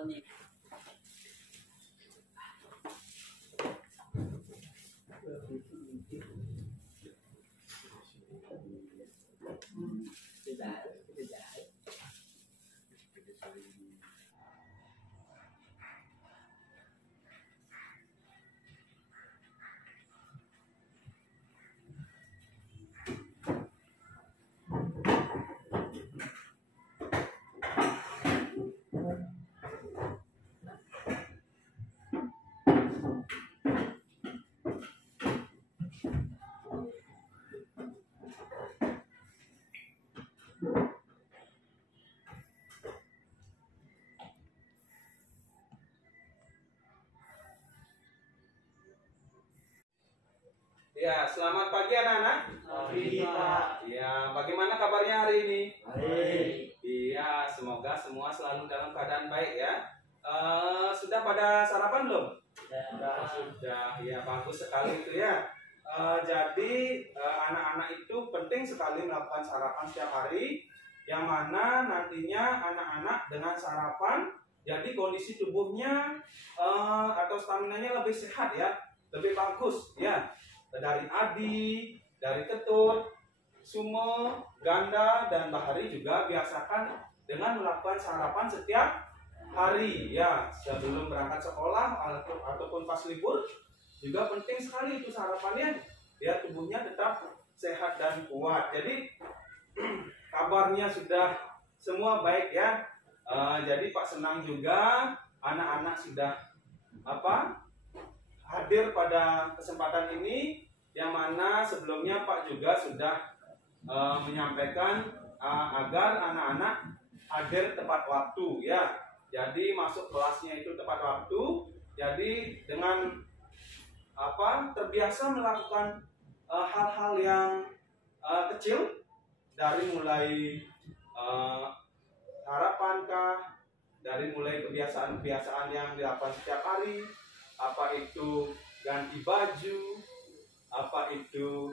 Tony. Ya, selamat pagi anak-anak. Pagi, Pak. Ya, bagaimana kabarnya hari ini? Baik. Iya, semoga semua selalu dalam keadaan baik ya. Sudah pada sarapan belum? Sudah, ya bagus sekali itu ya. Jadi anak-anak itu penting sekali melakukan sarapan setiap hari, yang mana nantinya anak-anak dengan sarapan, jadi kondisi tubuhnya atau staminanya lebih sehat ya, lebih bagus ya. Dari Adi, dari Ketut, Sumo, Ganda, dan Bahari juga biasakan dengan melakukan sarapan setiap hari ya, sebelum berangkat sekolah ataupun pas libur. Juga penting sekali itu sarapannya ya, tubuhnya tetap sehat dan kuat. Jadi kabarnya sudah semua baik ya. Jadi Pak senang juga anak-anak sudah hadir pada kesempatan ini, yang mana sebelumnya Pak juga sudah menyampaikan agar anak-anak hadir tepat waktu ya. Jadi masuk kelasnya itu tepat waktu. Jadi dengan terbiasa melakukan hal-hal yang kecil, dari mulai harapankah, dari mulai kebiasaan-kebiasaan yang dilakukan setiap hari, apa itu ganti baju, apa itu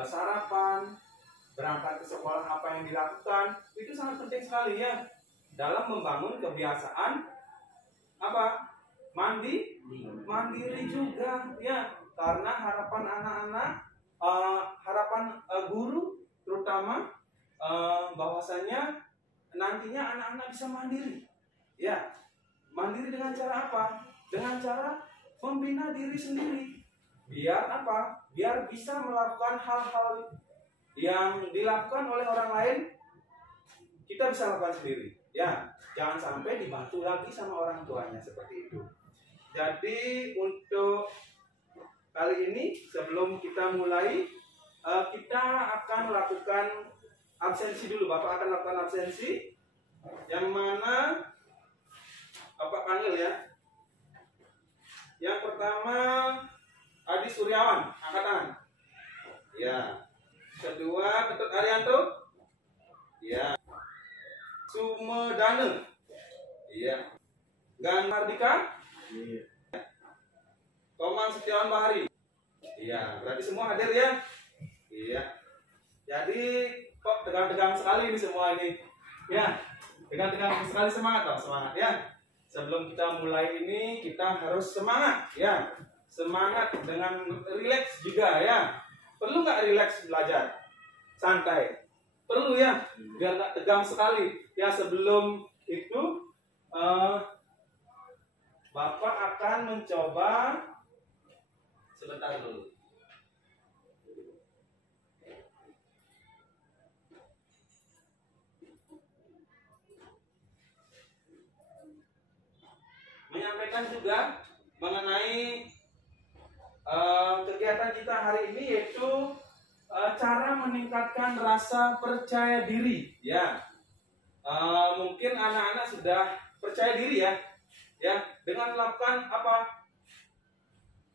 sarapan, berangkat ke sekolah, apa yang dilakukan, itu sangat penting sekali ya dalam membangun kebiasaan mandiri juga ya. Karena harapan anak-anak, harapan guru terutama, bahwasanya nantinya anak-anak bisa mandiri ya. Mandiri dengan cara apa? Dengan cara membina diri sendiri. Biar biar bisa melakukan hal-hal yang dilakukan oleh orang lain, kita bisa lakukan sendiri ya. Jangan sampai dibantu lagi sama orang tuanya, seperti itu. Jadi untuk kali ini sebelum kita mulai, kita akan melakukan absensi dulu. Bapak akan lakukan absensi, yang mana Bapak panggil ya. Yang pertama Adi Suryawan, angkat tangan. Ya. Kedua Ketut Arianto. Ya. Sumedane. Iya. Gan Mardika. Iya. Tomang Setiawan Bahari. Iya, berarti semua hadir ya. Iya. Jadi kok tegang-tegang sekali ini semua ini. Ya. Tegang-tegang sekali, semangat dong, semangat ya. Sebelum kita mulai ini kita harus semangat ya. Semangat dengan rileks juga ya. Perlu nggak rileks belajar? Santai. Perlu ya, biar nggak tegang sekali. Ya, sebelum itu Bapak akan mencoba sebentar dulu. Menyampaikan juga mengenai kegiatan kita hari ini, yaitu cara meningkatkan rasa percaya diri ya. Mungkin anak-anak sudah percaya diri ya dengan melakukan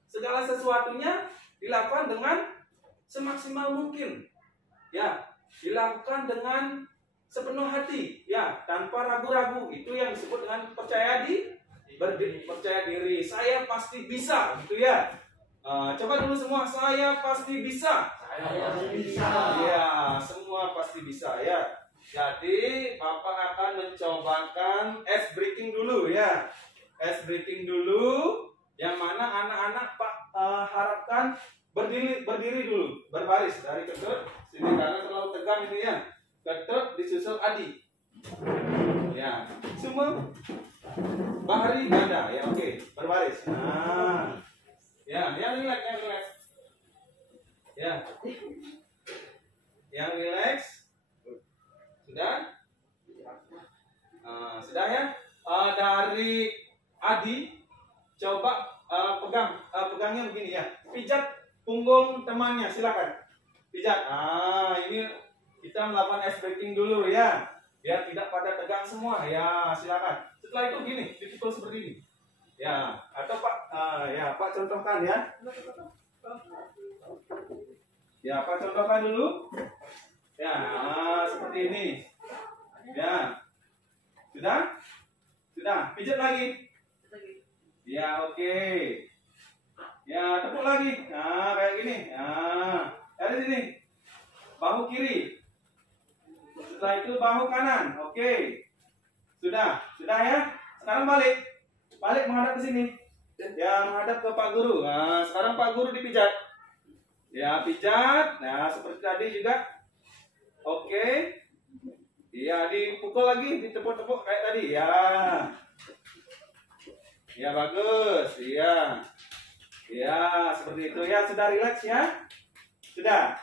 segala sesuatunya dilakukan dengan semaksimal mungkin ya, dilakukan dengan sepenuh hati ya, tanpa ragu-ragu. Itu yang disebut dengan percaya diri. Saya pasti bisa gitu ya. Coba dulu semua, saya pasti bisa. Saya pasti bisa. Ya, semua pasti bisa ya. Jadi Bapak akan mencobakan ice breaking dulu ya. Ice breaking dulu, yang mana anak-anak Pak harapkan berdiri dulu, berbaris dari Ketut sini karena terlalu tegang ini ya. Ketut disusul Adi. Ya, semua Bahari Ganda ya, oke, berbaris. Nah, ya, yang relax, ya, yang relax. Sudah? Sudah ya? Dari Adi, coba pegangnya begini ya. Pijat punggung temannya, silakan. Pijat. Ini kita melakukan ice breaking dulu ya, biar tidak pada tegang semua. Ya, silakan. Setelah itu gini, dipukul seperti ini. Ya, atau Pak, ya Pak contohkan ya. Ya, Pak contohkan dulu. Ya, seperti ini. Ya, sudah? Pijat lagi. Ya, oke. Ya, tepuk lagi. Nah, kayak gini. Nah, dari sini. Bahu kiri. Setelah itu bahu kanan. Oke. Sudah ya. Sekarang balik menghadap ke sini. Ya, menghadap ke Pak Guru. Nah, sekarang Pak Guru dipijat. Ya, pijat. Nah, seperti tadi juga. Oke. Iya, dipukul lagi, ditepuk-tepuk kayak tadi. Ya. Ya, bagus. Iya. Ya, seperti itu ya. Sudah rileks ya? Sudah.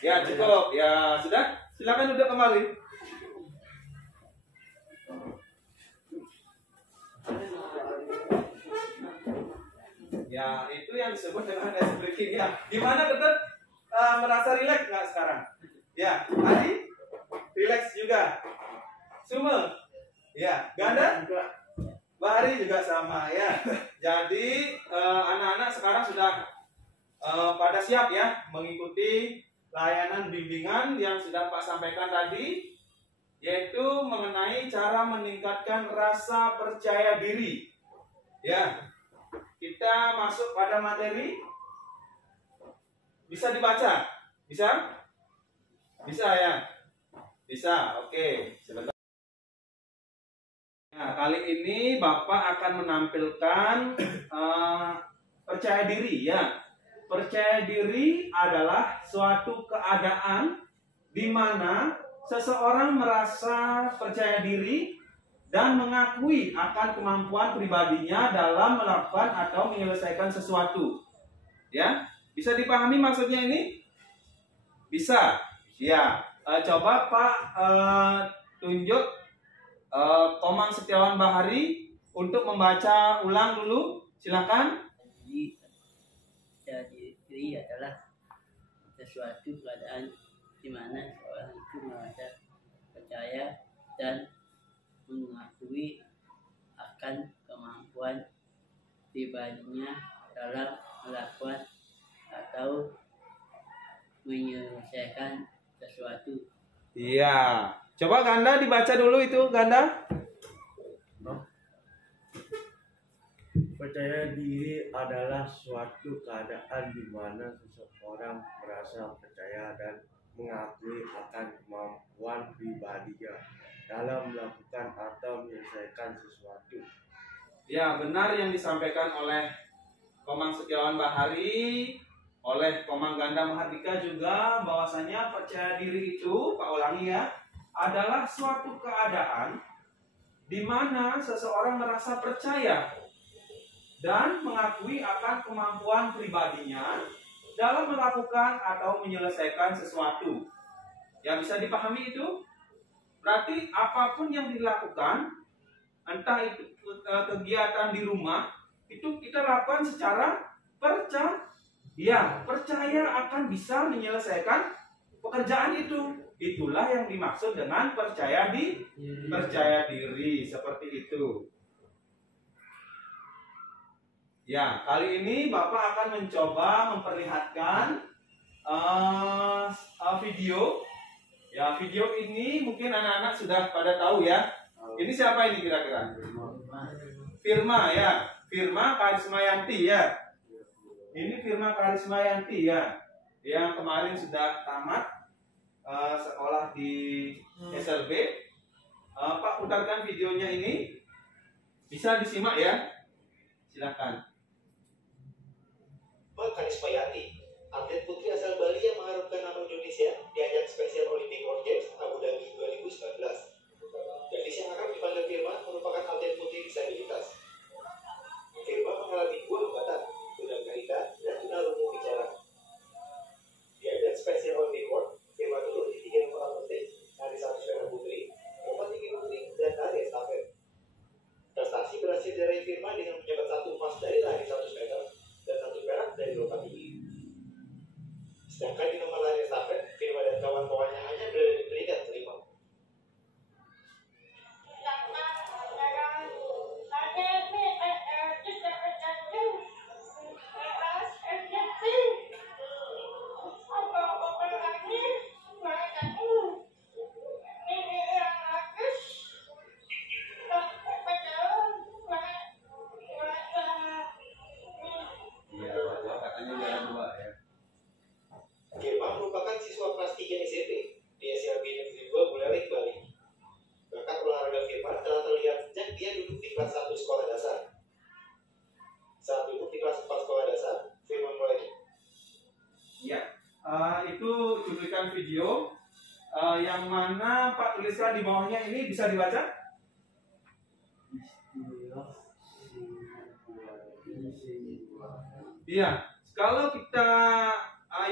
Ya, cukup. Ya, sudah. Silakan duduk kembali. Ya, itu yang disebut dengan ice breaking ya. Gimana Ketut? Merasa rileks nggak sekarang? Ya, Adi? Rileks juga. Sume? Ya, Ganda? Bahari juga sama ya. Jadi anak-anak sekarang sudah pada siap ya mengikuti layanan bimbingan yang sudah Pak sampaikan tadi, yaitu mengenai cara meningkatkan rasa percaya diri. Ya, kita masuk pada materi. Bisa dibaca? Bisa? Bisa ya? Bisa, oke. Sebentar. Nah, kali ini Bapak akan menampilkan percaya diri ya. Percaya diri adalah suatu keadaan di mana seseorang merasa percaya diri dan mengakui akan kemampuan pribadinya dalam melakukan atau menyelesaikan sesuatu. Ya, bisa dipahami maksudnya ini? Bisa. Ya, coba Pak tunjuk Komang Setiawan Bahari untuk membaca ulang dulu. Silakan. Jadi diri adalah sesuatu keadaan di mana seorang itu merasa percaya dan mengakui akan kemampuan pribadinya dalam melakukan atau menyelesaikan sesuatu. Iya. Coba Ganda dibaca dulu itu, Ganda. Percaya diri adalah suatu keadaan di mana seseorang merasa percaya dan mengakui akan kemampuan pribadinya dalam melakukan atau menyelesaikan sesuatu. Ya, benar yang disampaikan oleh Komang Setiawan Bahari, oleh Komang Ganda Mahardika juga, bahwasanya percaya diri itu, Pak ulangi ya, adalah suatu keadaan di mana seseorang merasa percaya dan mengakui akan kemampuan pribadinya dalam melakukan atau menyelesaikan sesuatu. Yang bisa dipahami itu berarti apapun yang dilakukan, entah itu kegiatan di rumah, itu kita lakukan secara percaya akan bisa menyelesaikan pekerjaan itu. Itulah yang dimaksud dengan percaya diri seperti itu. Ya, kali ini Bapak akan mencoba memperlihatkan video. Ya, video ini mungkin anak-anak sudah pada tahu ya. Ini siapa ini kira-kira? Firma ya, Firma Karismayanti ya. Ini Firma Karismayanti ya, yang kemarin sudah tamat sekolah di SLB. Pak putarkan videonya ini. Bisa disimak ya. Silakan. Mbak Karisma Yati, atlet putri asal Bali yang mengharumkan nama Indonesia di ajang Special Olympic World Games Abu Dhabi 2019. Gadis yang akan dipanggil Firma merupakan atlet putri disabilitas. Firma mengalami 2 hambatan, tunagrahita dan tunarungu bicara. Di ajang Special Olympic World, Firma turun di 3 nomor penting, lari 100 meter putri, lompat tinggi putri, dan lari estafet. Prestasi berhasil diraih Firma dengan mencapai 1 emas dari lari 100 meter dan 1 perak dari lompat tinggi. Sedangkan di nomor lari estafet, Firma dan kawan-kawannya hanya berada di peringkat kelima. Iya, Bapak katanya juara 2 ya. Firma merupakan siswa kelas 3 SMP di SLB Negeri 2 Buleleng, Bali. Bakat olahraga Firma telah terlihat sejak dia duduk di kelas 1 sekolah dasar. Saat duduk di kelas 4 sekolah dasar, Firma mulai Iya, itu cuplikan video yang mana Pak tuliskan di bawahnya ini bisa dibaca? Iya, kalau kita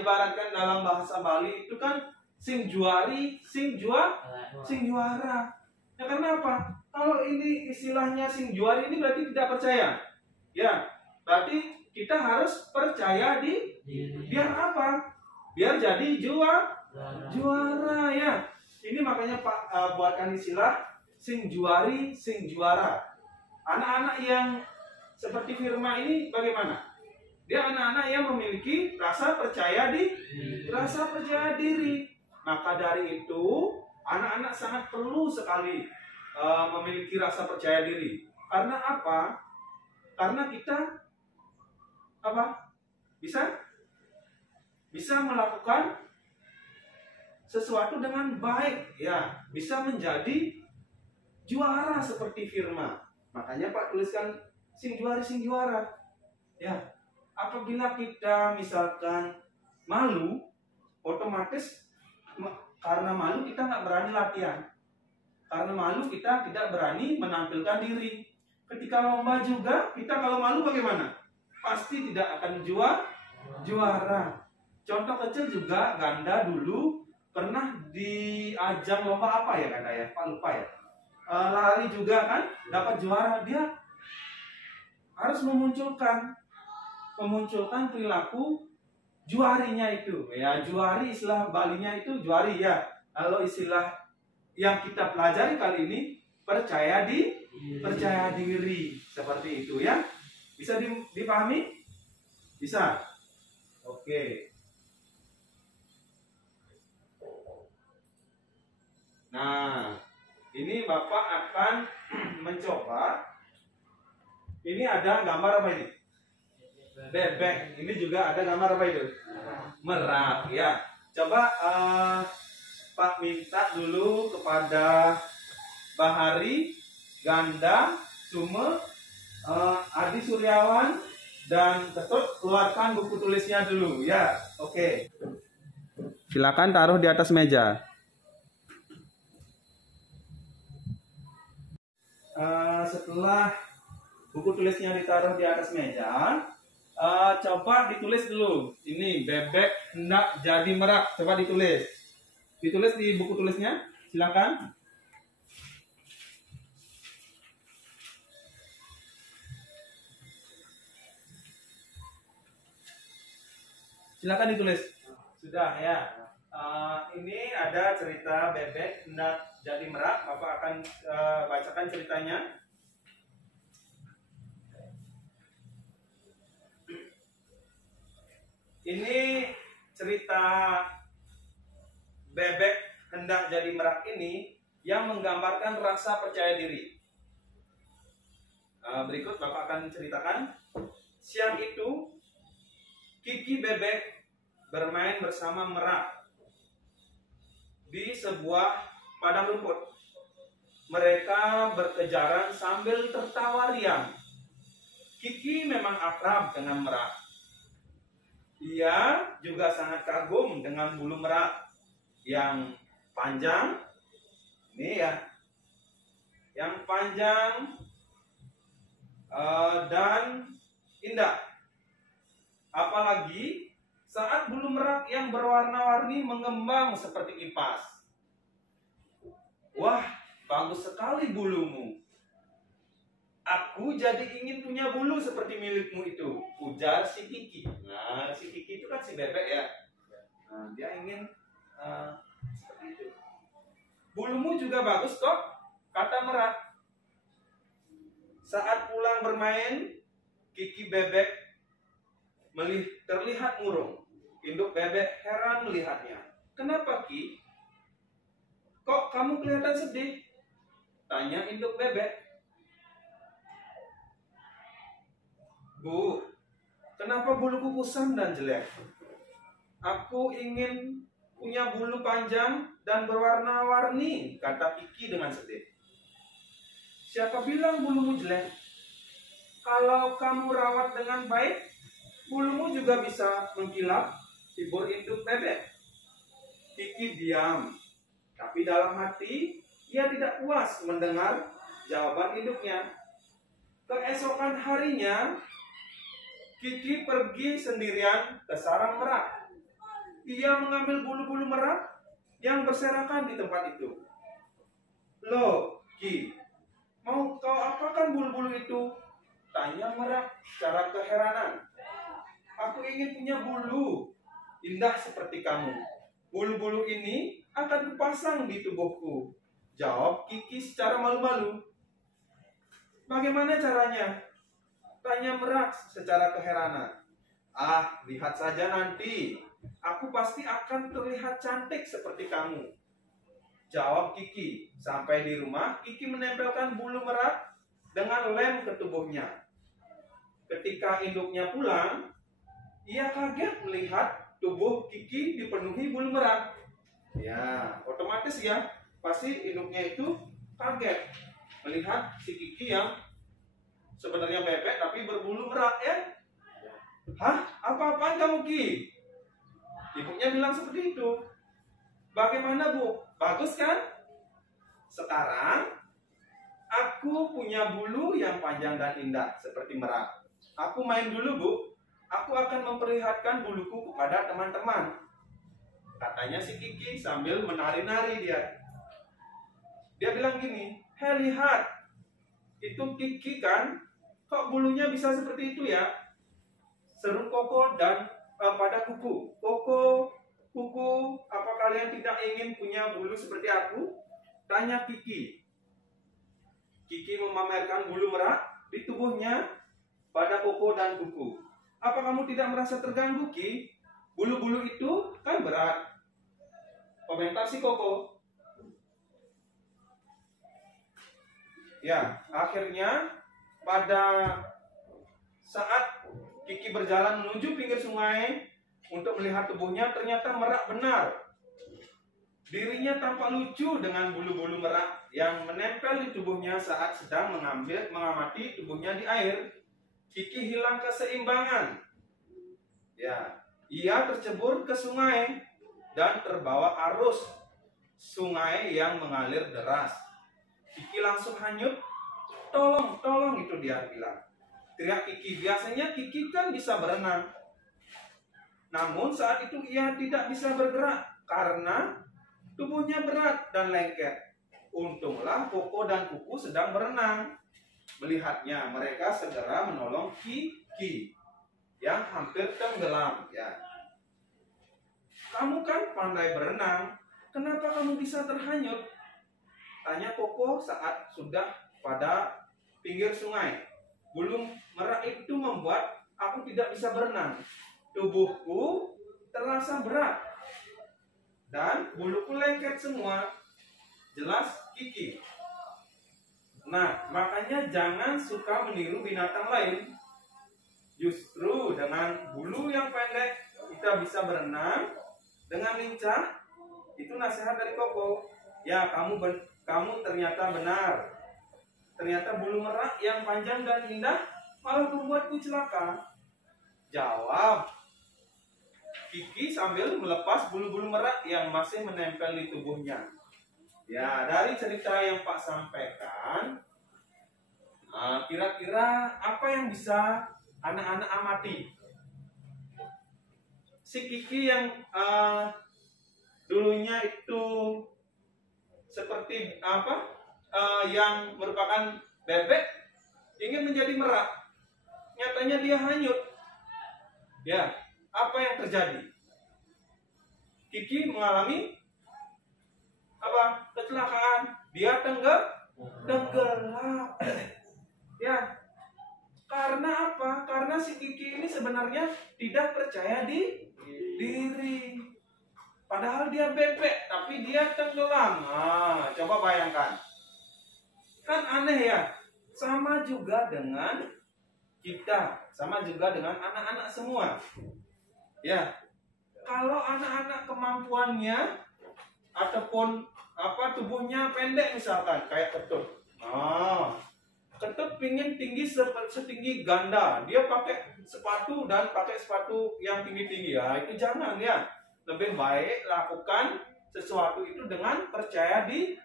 ibaratkan dalam bahasa Bali itu kan sing juari, sing juara. Ya karena apa? Kalau ini istilahnya sing juari ini berarti tidak percaya. Ya, berarti kita harus percaya di biar apa? Biar jadi juara ya. Ini makanya Pak buatkan istilah sing juari, sing juara. Anak-anak yang seperti Firma ini bagaimana? Dia anak-anak yang memiliki rasa percaya diri. Maka dari itu, anak-anak sangat perlu sekali memiliki rasa percaya diri. Karena apa? Karena kita bisa melakukan sesuatu dengan baik, ya, bisa menjadi juara seperti Firma. Makanya Pak tuliskan sing juara. Ya, apabila kita misalkan malu, otomatis karena malu kita nggak berani latihan. Karena malu kita tidak berani menampilkan diri. Ketika lomba juga, kita kalau malu bagaimana? Pasti tidak akan juara. Contoh kecil juga, Ganda dulu pernah di ajang lomba apa ya Ganda ya? Pak lupa ya. Lari juga kan, dapat juara. Dia harus memunculkan perilaku juarinya itu. Ya, juari istilah Balinya itu juari ya. Kalau istilah yang kita pelajari kali ini percaya diri seperti itu ya. Bisa dipahami? Bisa. Oke. Nah, ini Bapak akan mencoba. Ini ada gambar apa ini? Bebek. Ini juga ada gambar apa itu? Merak ya. Coba Pak minta dulu kepada Bahari, Ganda, Sume, Adi Suryawan, dan Ketut keluarkan buku tulisnya dulu ya. Oke. Silakan taruh di atas meja. Setelah buku tulisnya ditaruh di atas meja, coba ditulis dulu. Ini bebek hendak jadi merak. Coba ditulis. Ditulis di buku tulisnya. Silakan. Silakan ditulis. Sudah ya. Ini ada cerita bebek hendak jadi merak. Bapak akan bacakan ceritanya. Ini cerita bebek hendak jadi merak ini yang menggambarkan rasa percaya diri. Berikut Bapak akan ceritakan. Siang itu, Kiki bebek bermain bersama merak di sebuah padang rumput. Mereka berkejaran sambil tertawa riang. Kiki memang akrab dengan merak. Ia juga sangat kagum dengan bulu merak yang panjang. Ini ya, yang panjang dan indah. Apalagi saat bulu merak yang berwarna-warni mengembang seperti kipas. Wah, bagus sekali bulumu. Aku jadi ingin punya bulu seperti milikmu itu, ujar si Kiki. Nah, si Kiki itu kan si bebek ya. Nah, dia ingin seperti itu. Bulumu juga bagus kok, kata merak. Saat pulang bermain, Kiki bebek terlihat murung. Induk bebek heran melihatnya. Kenapa, Ki? Kok kamu kelihatan sedih? Tanya induk bebek. Bu, kenapa buluku kusam dan jelek? Aku ingin punya bulu panjang dan berwarna-warni, kata Kiki dengan sedih. Siapa bilang bulumu jelek? Kalau kamu rawat dengan baik, bulumu juga bisa mengkilap, hibur induk bebek. Kiki diam, tapi dalam hati ia tidak puas mendengar jawaban induknya. Keesokan harinya, Kiki pergi sendirian ke sarang merak. Ia mengambil bulu-bulu merak yang berserakan di tempat itu. Loh, Ki, mau kau apakan bulu-bulu itu? Tanya merak secara keheranan. Aku ingin punya bulu indah seperti kamu. Bulu-bulu ini akan kupasang di tubuhku, jawab Kiki secara malu-malu. Bagaimana caranya? Tanya merak secara keheranan. Ah, lihat saja nanti. Aku pasti akan terlihat cantik seperti kamu, jawab Kiki. Sampai di rumah, Kiki menempelkan bulu merak dengan lem ke tubuhnya. Ketika induknya pulang, ia kaget melihat tubuh Kiki dipenuhi bulu merak. Ya, otomatis ya, pasti induknya itu kaget melihat si Kiki yang sebenarnya bebek tapi berbulu merak ya. Hah? Apa-apaan kamu, Ki? Ibunya bilang seperti itu. Bagaimana, Bu? Bagus kan? Sekarang aku punya bulu yang panjang dan indah seperti merak. Aku main dulu, Bu. Aku akan memperlihatkan buluku kepada teman-teman, katanya si Kiki sambil menari-nari dia. Dia bilang gini, "Hei, lihat. Itu Kiki kan? Kok bulunya bisa seperti itu ya?" Seru Koko dan pada Kuku. Koko, Kuku, apa kalian tidak ingin punya bulu seperti aku? Tanya Kiki. Kiki memamerkan bulu merak di tubuhnya pada Koko dan Kuku. Apa kamu tidak merasa terganggu, Ki? Bulu-bulu itu kan berat. Komentar si Koko. Ya, akhirnya pada saat Kiki berjalan menuju pinggir sungai untuk melihat tubuhnya, ternyata merak benar. Dirinya tampak lucu dengan bulu-bulu merak yang menempel di tubuhnya saat sedang mengamati tubuhnya di air. Kiki hilang keseimbangan. Ya, ia tercebur ke sungai dan terbawa arus sungai yang mengalir deras. Kiki langsung hanyut. Tolong, tolong, itu dia bilang. Teriak Kiki. Biasanya Kiki kan bisa berenang. Namun saat itu ia tidak bisa bergerak karena tubuhnya berat dan lengket. Untunglah Koko dan Kuku sedang berenang. Melihatnya, mereka segera menolong Kiki yang hampir tenggelam. Ya. Kamu kan pandai berenang, kenapa kamu bisa terhanyut? Tanya Koko saat sudah pada pinggir sungai. Bulu merak itu membuat aku tidak bisa berenang. Tubuhku terasa berat dan buluku lengket semua. Jelas Kiki. Nah, makanya jangan suka meniru binatang lain. Justru dengan bulu yang pendek kita bisa berenang dengan lincah. Itu nasihat dari Koko. Ya, kamu ternyata benar. Ternyata bulu merak yang panjang dan indah malah membuatku celaka. Jawab Kiki sambil melepas bulu-bulu merak yang masih menempel di tubuhnya. Ya, dari cerita yang Pak sampaikan, kira-kira apa yang bisa anak-anak amati? Si Kiki yang dulunya itu seperti apa? Yang merupakan bebek ingin menjadi merak. Nyatanya dia hanyut. Ya, apa yang terjadi? Kiki mengalami apa? Kecelakaan. Dia tenggelam. Ya. Karena apa? Karena si Kiki ini sebenarnya tidak percaya diri. Padahal dia bebek, tapi dia tenggelam. Nah, coba bayangkan. Kan aneh ya. Sama juga dengan kita, sama juga dengan anak-anak semua. Ya. Kalau anak-anak kemampuannya ataupun apa tubuhnya pendek misalkan kayak Ketut. Ketut pingin tinggi setinggi ganda. Dia pakai sepatu dan pakai sepatu yang tinggi-tinggi. Ya, itu jangan ya. Lebih baik lakukan sesuatu itu dengan percaya diri.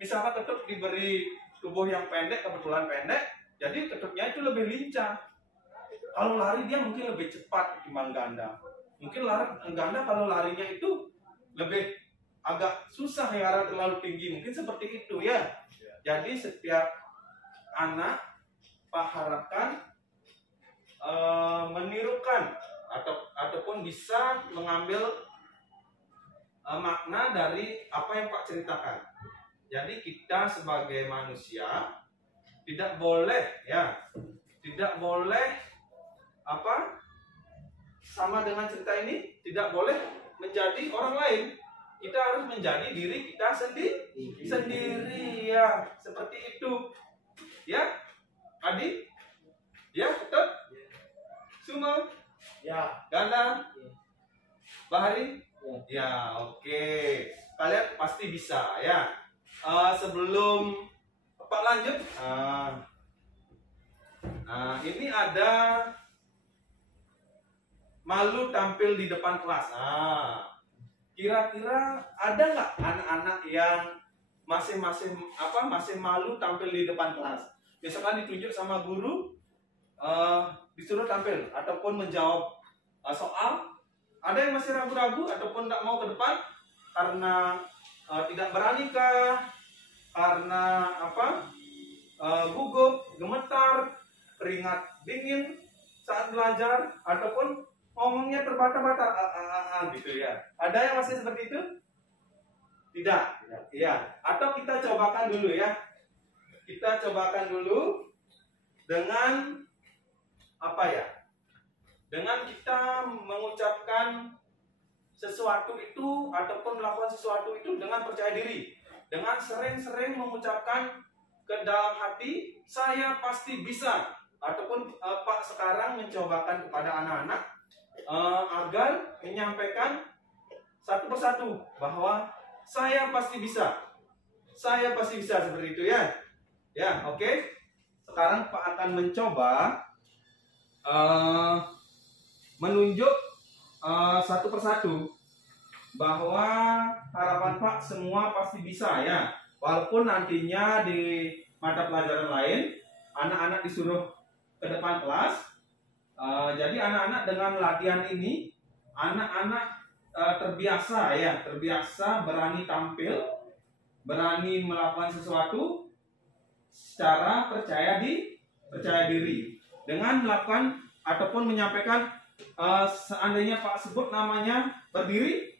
Misalnya Ketut diberi tubuh yang pendek, kebetulan pendek, jadi Ketutnya itu lebih lincah. Kalau lari dia mungkin lebih cepat ketimbang ganda. Mungkin ganda kalau larinya itu lebih agak susah ya karena terlalu tinggi. Mungkin seperti itu ya. Jadi setiap anak Pak harapkan menirukan ataupun bisa mengambil makna dari apa yang Pak ceritakan. Jadi kita sebagai manusia tidak boleh sama dengan cerita ini, tidak boleh menjadi orang lain. Kita harus menjadi diri kita sendiri ya, seperti itu. Ya, Adi? Ya, Ketut? Suma? Ya. Ganda? Bahari? Ya, oke. Kalian pasti bisa ya. Sebelum Pak lanjut, ini ada malu tampil di depan kelas. Kira-kira ada nggak anak-anak yang masih malu tampil di depan kelas? Misalkan ditunjuk sama guru, disuruh tampil ataupun menjawab soal. Ada yang masih ragu-ragu ataupun nggak mau ke depan karena tidak berani kah? Karena gugup, gemetar, keringat dingin saat belajar, ataupun ngomongnya terbata-bata gitu ya. Ada yang masih seperti itu? Tidak. Ya. Atau kita cobakan dulu ya. Kita cobakan dulu dengan apa ya? Dengan kita mengucapkan sesuatu itu ataupun melakukan sesuatu itu dengan percaya diri. Dengan sering-sering mengucapkan ke dalam hati, saya pasti bisa. Ataupun Pak sekarang mencobakan kepada anak-anak agar menyampaikan satu persatu bahwa saya pasti bisa. Saya pasti bisa, seperti itu ya. Ya, oke. Sekarang Pak akan mencoba menunjuk satu persatu bahwa harapan Pak semua pasti bisa ya. Walaupun nantinya di mata pelajaran lain anak-anak disuruh ke depan kelas. Jadi anak-anak dengan latihan ini anak-anak terbiasa berani tampil, berani melakukan sesuatu secara percaya diri dengan melakukan ataupun menyampaikan seandainya Pak sebut namanya berdiri,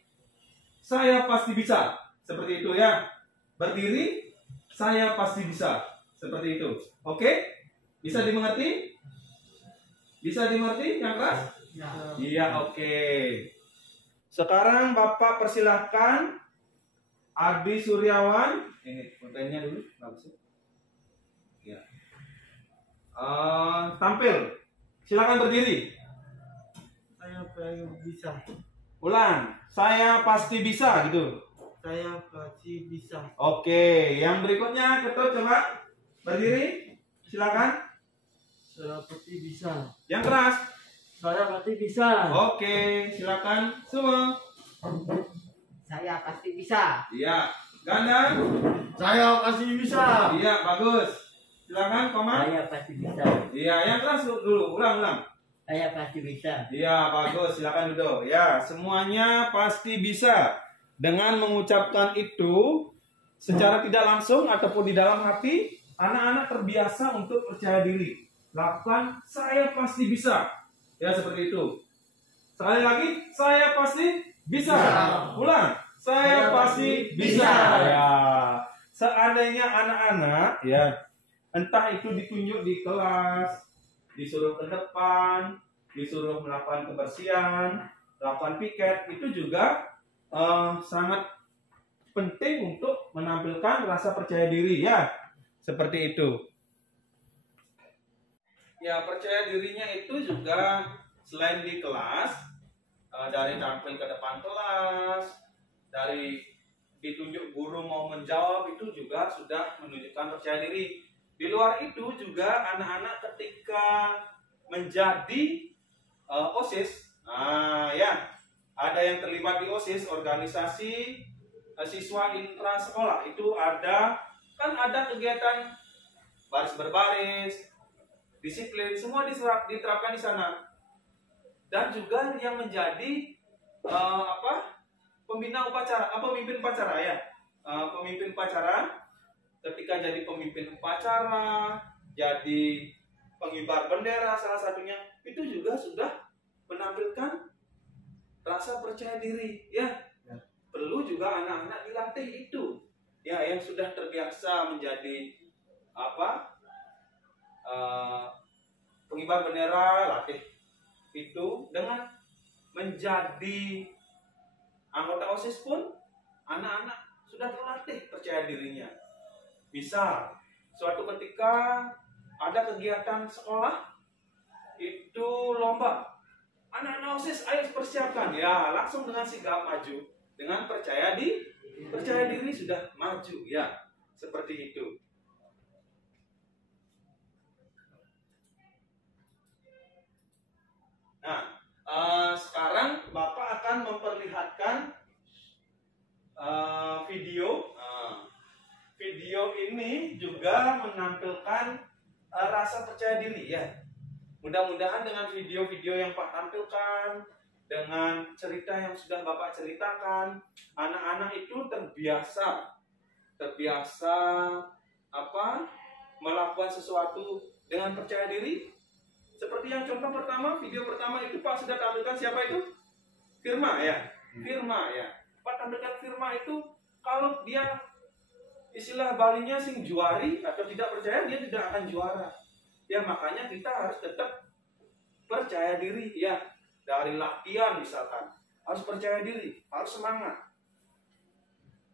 saya pasti bisa, seperti itu ya. Berdiri, saya pasti bisa, seperti itu. Oke? Bisa dimengerti? Bisa dimengerti yang keras? Iya, oke. Sekarang Bapak persilahkan Adi Suryawan. Ini fotonya dulu, bagus ya. Tampil. Silakan berdiri. Saya bisa. Ulang. Saya pasti bisa gitu. Saya pasti bisa. Oke, yang berikutnya Ketut coba berdiri. Silakan. Saya pasti bisa. Yang keras. Saya pasti bisa. Oke, silakan semua. Saya pasti bisa. Iya. Ganda. Saya pasti bisa. Iya, bagus. Silakan, Koma. Saya pasti bisa. Iya, yang keras dulu. Ulang. Saya pasti bisa. Iya, bagus. Silakan duduk. Ya, semuanya pasti bisa. Dengan mengucapkan itu secara tidak langsung ataupun di dalam hati, anak-anak terbiasa untuk percaya diri. Lakukan, saya pasti bisa. Ya, seperti itu. Sekali lagi, saya pasti bisa. Ulang, saya pasti bisa. Ya. Seandainya anak-anak ya, entah itu ditunjuk di kelas, disuruh ke depan, disuruh melakukan kebersihan, melakukan piket, itu juga sangat penting untuk menampilkan rasa percaya diri ya, seperti itu. Ya, percaya dirinya itu juga selain di kelas, dari tampil ke depan kelas, dari ditunjuk guru mau menjawab, itu juga sudah menunjukkan percaya diri. Di luar itu juga anak-anak ketika menjadi OSIS, ya, ada yang terlibat di OSIS, organisasi siswa intra sekolah, itu ada kegiatan baris berbaris, disiplin, semua diterapkan di sana. Dan juga yang menjadi pembina upacara, pemimpin upacara ya, pemimpin upacara. Ketika jadi pemimpin upacara, jadi pengibar bendera salah satunya, itu juga sudah menampilkan rasa percaya diri ya. Perlu juga anak-anak dilatih itu ya, yang sudah terbiasa menjadi pengibar bendera, latih itu dengan menjadi anggota OSIS pun anak-anak sudah terlatih percaya dirinya. Bisa suatu ketika ada kegiatan sekolah itu lomba, anak-anak OSIS ayo persiapkan ya, langsung dengan sigap maju, dengan percaya diri sudah maju ya, seperti itu. Nah, sekarang Bapak akan memperlihatkan video. Video ini juga menampilkan rasa percaya diri ya. Mudah-mudahan dengan video-video yang Pak tampilkan, dengan cerita yang sudah Bapak ceritakan, anak-anak itu terbiasa melakukan sesuatu dengan percaya diri. Seperti yang contoh pertama, video pertama itu Pak sudah tampilkan siapa itu? Firma ya. Pak tampilkan Firma itu, kalau dia istilah Balinya sing juari atau tidak percaya, dia tidak akan juara. Ya, makanya kita harus tetap percaya diri ya. Dari latihan misalkan, harus percaya diri, harus semangat.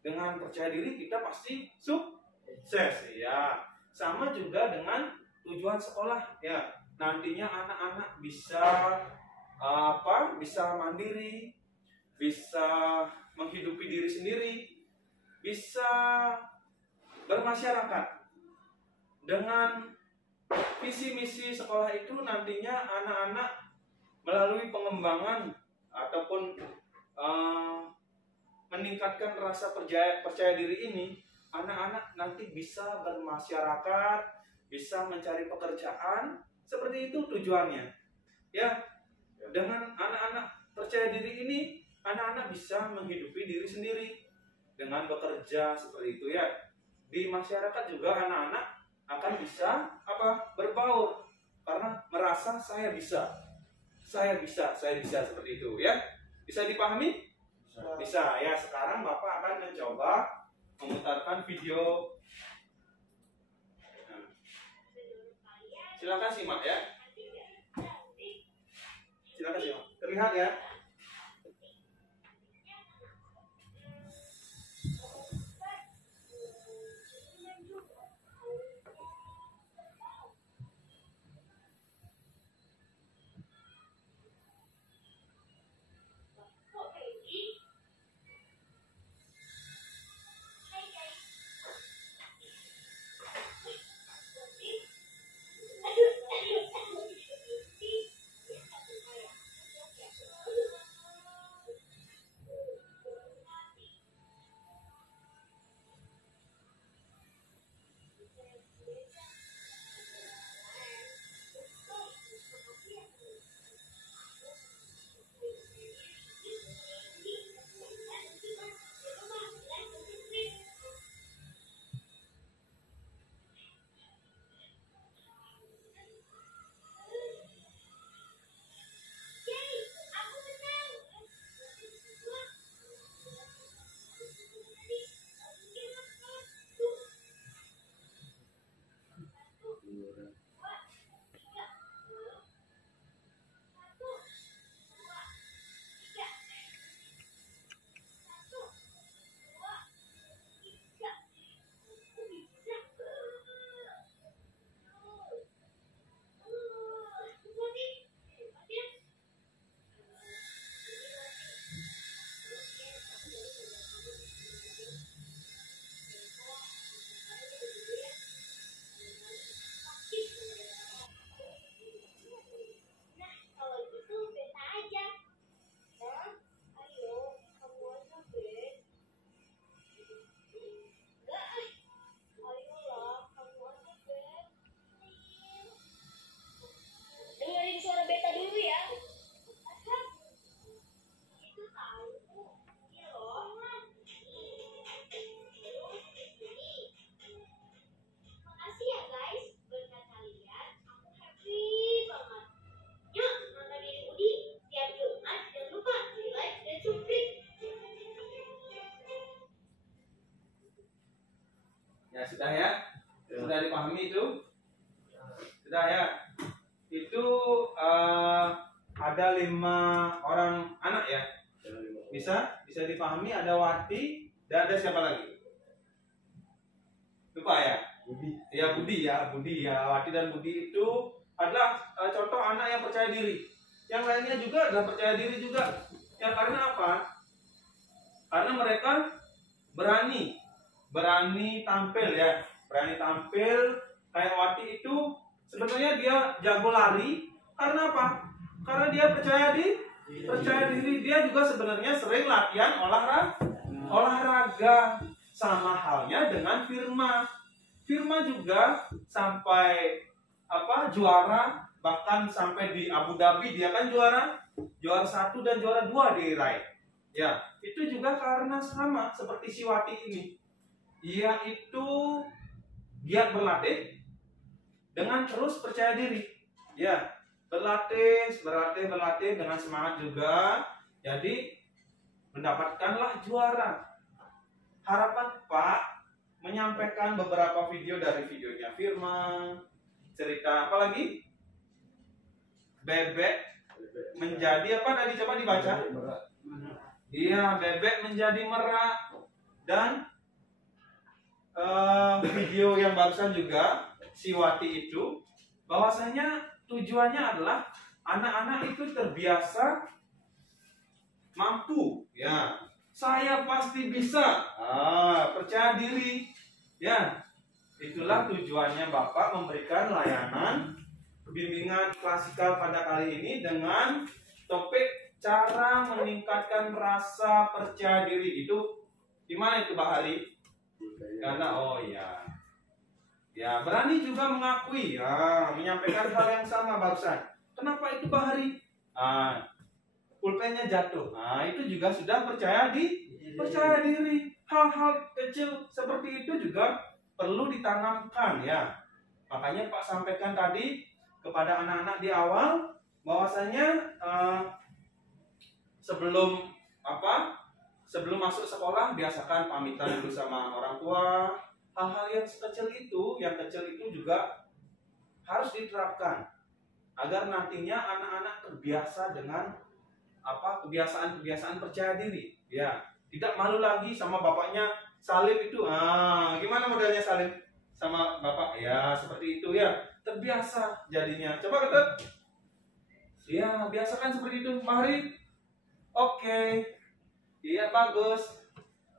Dengan percaya diri kita pasti sukses ya. Sama juga dengan tujuan sekolah ya. Nantinya anak-anak bisa bisa mandiri, bisa menghidupi diri sendiri, bisa bermasyarakat. Dengan visi misi sekolah itu nantinya anak-anak melalui pengembangan ataupun meningkatkan rasa percaya diri ini, anak-anak nanti bisa bermasyarakat, bisa mencari pekerjaan. Seperti itu tujuannya ya. Dengan anak-anak percaya diri ini, anak-anak bisa menghidupi diri sendiri dengan bekerja seperti itu ya. Di masyarakat juga anak-anak akan bisa berbaur karena merasa saya bisa seperti itu ya. Bisa dipahami? Bisa ya. Sekarang Bapak akan mencoba memutarkan video. Silakan simak ya. Silakan simak. Terlihat ya? dipahami itu? Sudah ya. Itu ada 5 orang anak ya. Bisa dipahami, ada Wati dan ada siapa lagi? Lupa ya? Budi ya. Wati dan Budi itu adalah contoh anak yang percaya diri. Yang lainnya juga adalah percaya diri juga. Ya karena apa? Karena mereka berani tampil ya. Berani tampil. Kayak Wati itu sebenarnya dia jago lari. Karena apa? Karena dia percaya diri. Dia juga sebenarnya sering latihan olahraga. Sama halnya dengan Firma juga sampai juara, bahkan sampai di Abu Dhabi dia kan juara 1 dan juara 2 diraih. Ya, itu juga karena sama seperti si Wati ini. Dia itu giat berlatih dengan terus percaya diri. Ya, berlatih dengan semangat juga. Jadi mendapatkanlah juara. Harapan Pak menyampaikan beberapa video dari videonya Firma, cerita apa lagi? Bebek menjadi apa tadi, coba dibaca? Iya, bebek menjadi merak. Dan video yang barusan juga si Wati itu bahwasanya tujuannya adalah anak-anak itu terbiasa mampu ya. Saya pasti bisa. Percaya diri. Ya. Itulah tujuannya Bapak memberikan layanan bimbingan klasikal pada kali ini dengan topik cara meningkatkan rasa percaya diri. Itu gimana itu Pak Hari? Karena ya berani juga mengakui menyampaikan hal yang sama barusan. Kenapa itu Pak Hari? Pulpennya jatuh. Itu juga sudah percaya diri. Hal-hal kecil seperti itu juga perlu ditanamkan ya. Makanya Pak sampaikan tadi kepada anak-anak di awal bahwasanya sebelum masuk sekolah biasakan pamitan dulu sama orang tua. Hal-hal yang kecil itu juga harus diterapkan agar nantinya anak-anak terbiasa dengan kebiasaan percaya diri ya, tidak malu lagi sama bapaknya. Salim itu gimana modelnya salim sama bapak ya, seperti itu ya, terbiasa jadinya. Coba ketep ya, biasakan seperti itu Mari. Oke. Iya, bagus.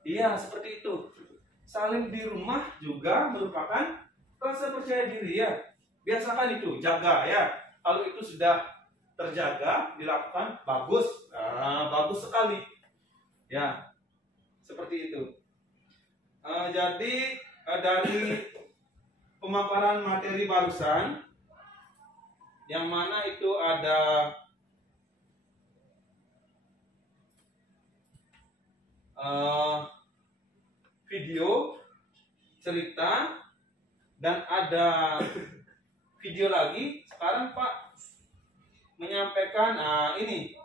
Iya, seperti itu. Salim di rumah juga merupakan rasa percaya diri ya. Biasakan itu, jaga ya. Kalau itu sudah terjaga, dilakukan, bagus. Bagus sekali. Ya, seperti itu. Jadi dari pemaparan materi barusan, yang mana itu ada video, cerita, dan ada video lagi. Sekarang Pak menyampaikan ini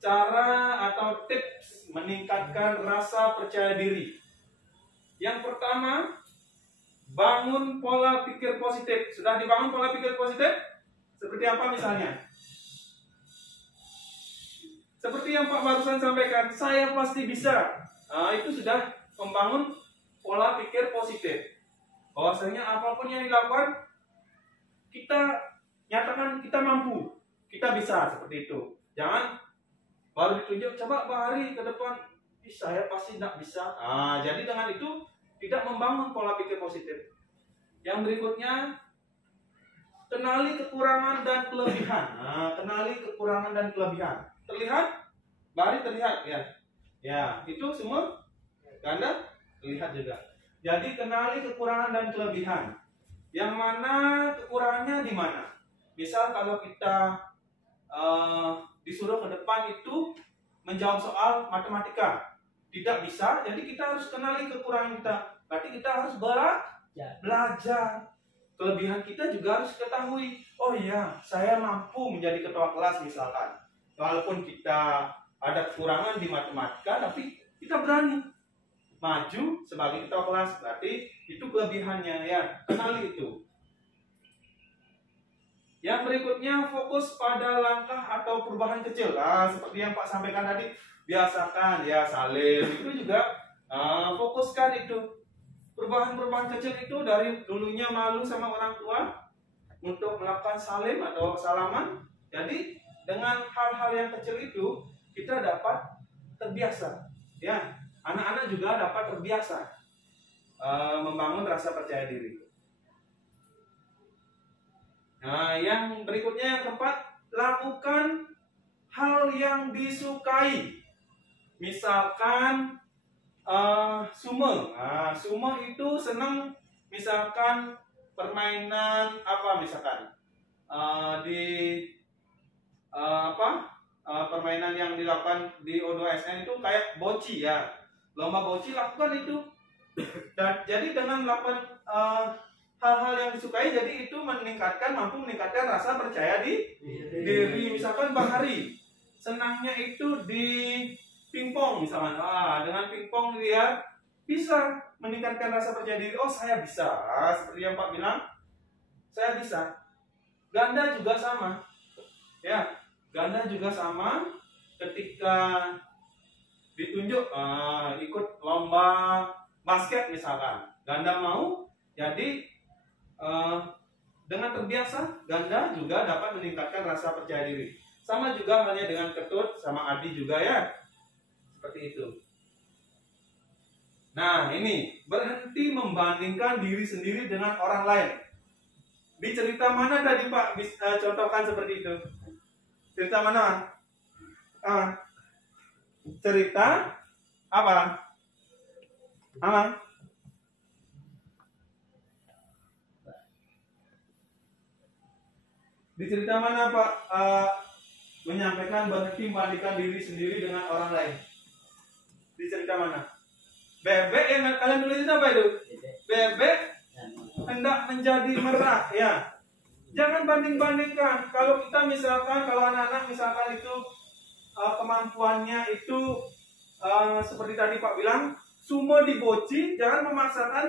cara atau tips meningkatkan rasa percaya diri. Yang pertama, bangun pola pikir positif. Sudah dibangun pola pikir positif? Seperti apa misalnya? Seperti yang Pak barusan sampaikan, saya pasti bisa. Itu sudah membangun pola pikir positif. Bahwasanya apapun yang dilakukan, kita nyatakan kita mampu, kita bisa, seperti itu. Jangan baru ditunjuk, coba Pak Hari ke depan, saya pasti tidak bisa. Jadi dengan itu tidak membangun pola pikir positif. Yang berikutnya, kenali kekurangan dan kelebihan. Kenali kekurangan dan kelebihan. Terlihat? Bari terlihat ya. Ya, itu semua ganda terlihat juga. Jadi kenali kekurangan dan kelebihan. Yang mana kekurangannya di mana? Misal kalau kita disuruh ke depan itu menjawab soal matematika, tidak bisa, jadi kita harus kenali kekurangan kita. Berarti kita harus belajar. Kelebihan kita juga harus ketahui. Oh iya, saya mampu menjadi ketua kelas misalkan. Walaupun kita ada kekurangan di matematika, tapi kita berani. maju sebagai ketua kelas. Berarti itu kelebihannya ya, kenali itu. Yang berikutnya fokus pada langkah atau perubahan kecil. Seperti yang Pak sampaikan tadi, biasakan ya salim. Itu juga fokuskan itu. Perubahan-perubahan kecil itu dari dulunya malu sama orang tua untuk melakukan salim atau salaman. Jadi dengan hal-hal yang kecil itu kita dapat terbiasa. Ya, anak-anak juga dapat terbiasa membangun rasa percaya diri. Nah, yang berikutnya yang keempat, lakukan hal yang disukai. Misalkan Sume. Sume itu senang misalkan permainan apa misalkan permainan yang dilakukan di O2SN itu kayak boci ya. Lomba boci lakukan itu. Dan jadi dengan melakukan hal-hal yang disukai, jadi itu mampu meningkatkan rasa percaya diri. Misalkan Bahari senangnya itu di pingpong misalkan, dengan pingpong dia bisa meningkatkan rasa percaya diri. Oh, saya bisa, seperti yang Pak bilang, saya bisa. Ganda juga sama, ya. Ganda juga sama. Ketika ditunjuk ikut lomba basket misalkan, ganda mau, jadi dengan terbiasa, ganda juga dapat meningkatkan rasa percaya diri. Sama juga halnya dengan Ketut sama Adi juga ya. Seperti itu. Nah, ini berhenti membandingkan diri sendiri dengan orang lain. Di cerita mana tadi Pak contohkan seperti itu? Cerita mana? Cerita apa? Amang? Di cerita mana Pak menyampaikan berhenti membandingkan diri sendiri dengan orang lain? Di cerita mana? Bebek yang kalian tulis itu apa itu? Bebek hendak menjadi merah ya. Jangan banding-bandingkan. Kalau kita misalkan, kalau anak-anak misalkan itu kemampuannya itu seperti tadi Pak bilang, sumo di boci, jangan memaksakan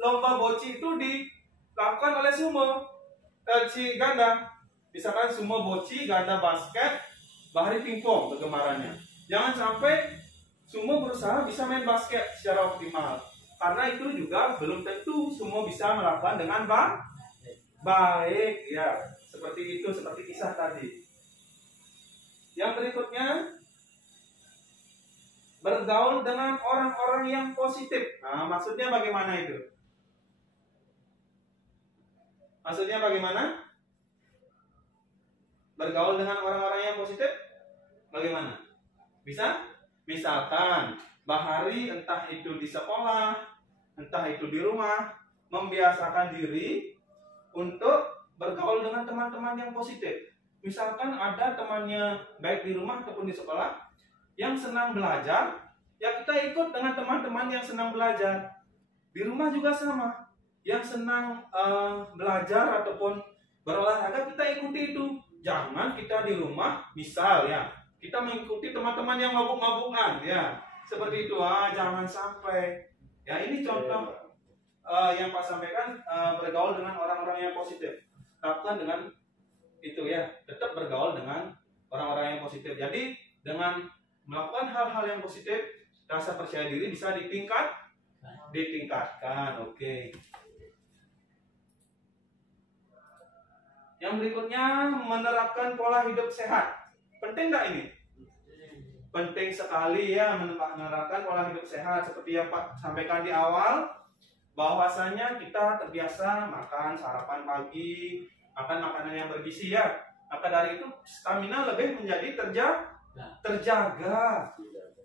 lomba boci itu dilakukan oleh sumo si ganda. Misalkan sumo boci, ganda basket, Bahari pingpong kegemarannya. Jangan sampai sumo berusaha bisa main basket secara optimal. Karena itu juga belum tentu sumo bisa melakukan dengan baik ya. Seperti itu, seperti kisah tadi. Yang berikutnya, bergaul dengan orang-orang yang positif. Nah, maksudnya bagaimana itu? Maksudnya bagaimana? Bergaul dengan orang-orang yang positif? Bagaimana? Bisa? Misalkan Bahari entah itu di sekolah, entah itu di rumah, membiasakan diri untuk bergaul dengan teman-teman yang positif. Misalkan ada temannya baik di rumah ataupun di sekolah yang senang belajar, ya kita ikut dengan teman-teman yang senang belajar. Di rumah juga sama, yang senang belajar ataupun berolahraga kita ikuti itu. Jangan kita di rumah, misal ya, kita mengikuti teman-teman yang mabuk-mabukan ya. Seperti itu, jangan sampai. Ya, ini contoh yang Pak sampaikan, bergaul dengan orang-orang yang positif. Lakukan dengan itu ya, tetap bergaul dengan orang-orang yang positif. Jadi dengan melakukan hal-hal yang positif, rasa percaya diri bisa ditingkatkan. Oke. Yang berikutnya, menerapkan pola hidup sehat. Penting nggak ini? Penting sekali ya menerapkan pola hidup sehat. Seperti yang Pak sampaikan di awal, bahwasanya kita terbiasa makan sarapan pagi, makan makanan yang bergizi ya. Maka dari itu stamina lebih menjadi terjaga.